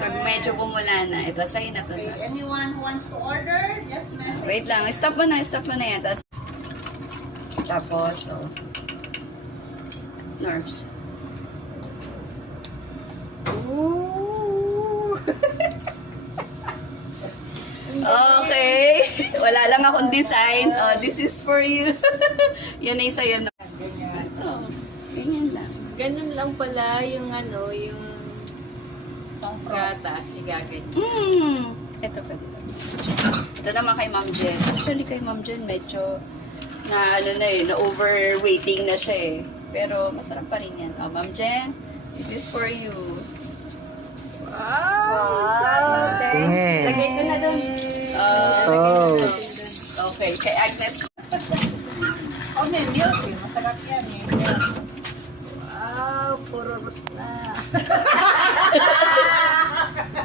pag medyo bumula na, ito sa'yo na to. Okay, anyone who wants to order, just message. Wait lang, stop mo na yan. Tapos, oh. Nerves. Ooh. Okay. Wala lang akong design. Oh, this is for you. Yan ay sa'yo. No? Ito. Ganyan lang. Ganun lang pala yung ano, yung gatas, igaganyan. Ito pwede lang. Ito naman kay Ma'am Jen. Actually kay Ma'am Jen medyo na ano na eh, na overweighting na siya eh. Pero masarap pa rin yan. Oh, Ma'am Jen, this is for you. Wow! Tingin. Lagay ko na doon. Pose. Okay, kay Agnes. Oh, may milk eh. Masarap yan eh. Wow, puro rot na.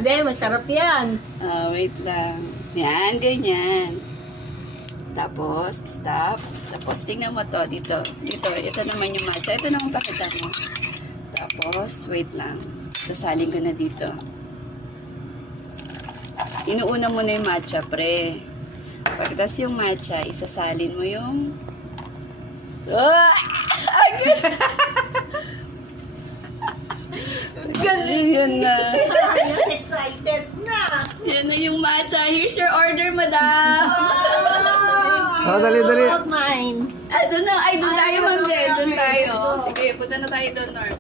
Hindi, masarap yan. Wait lang. Yan, ganyan. Tapos, stop. Tapos, tingnan mo to, dito. Dito, ito naman yung matcha. Ito naman pakita mo. Tapos, wait lang. Sasalin ko na dito. Inuuna mo na yung matcha, pre. Pagkas yung matcha, isasalin mo yung... Galing yun na. Yes, excited na. Yan na yung matcha. Here's your order, madam. Oh, dali. Not mine. Doon na. Ay, doon tayo, ma'am Jen. Doon tayo. Sige, punta na tayo doon, Norm.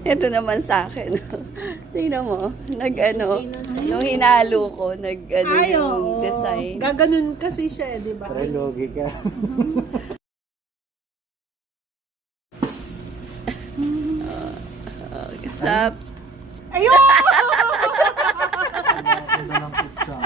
Ito naman sa akin. Tingnan mo, nung hinalo ko, yung design. Gaganon kasi siya eh, di ba? Pero logi ka. Stop. Ayun! Ito ng pizza.